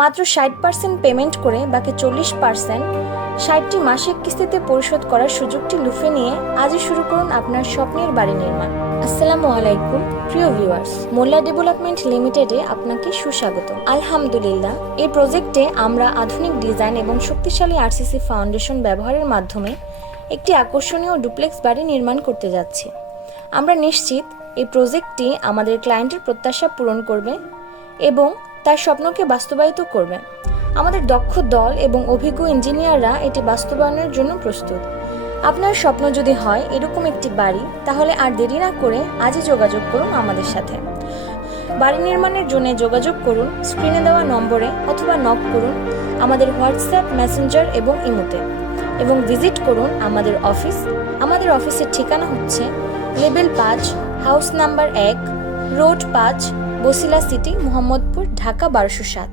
মাত্র 60% পেমেন্ট করে বাকি 40% 60টি মাসিক কিস্তিতে পরিশোধ করার সুযোগটি লুফে নিয়ে আজই শুরু করুন আপনার স্বপ্নের বাড়ি নির্মাণ। আসসালামু আলাইকুম প্রিয় ভিউয়ার্স, মোল্লা ডেভেলপমেন্ট লিমিটেডে আপনাকে সুস্বাগত। আলহামদুলিল্লাহ, এই প্রজেক্টে আমরা আধুনিক ডিজাইন এবং শক্তিশালী আরসিসি ফাউন্ডেশন ব্যবহারের মাধ্যমে একটি আকর্ষণীয় ডুপ্লেক্স বাড়ি নির্মাণ করতে যাচ্ছি। আমরা নিশ্চিত এই প্রজেক্টটি আমাদের ক্লায়েন্টের প্রত্যাশা পূরণ করবে এবং তার স্বপ্নকে বাস্তবায়িত করবে। আমাদের দক্ষ দল এবং অভিজ্ঞ ইঞ্জিনিয়াররা এটি বাস্তবায়নের জন্য প্রস্তুত। আপনার স্বপ্ন যদি হয় এরকম একটি বাড়ি, তাহলে আর দেরি না করে আজই যোগাযোগ করুন আমাদের সাথে। বাড়ি নির্মাণের জন্য যোগাযোগ করুন স্ক্রিনে দেওয়া নম্বরে অথবা নক করুন আমাদের হোয়াটসঅ্যাপ, মেসেঞ্জার এবং ইমোতে, এবং ভিজিট করুন আমাদের অফিস। আমাদের অফিসের ঠিকানা হচ্ছে level 5, house number 1, road 5, Basila city, Mohammadpur, Dhaka 1207।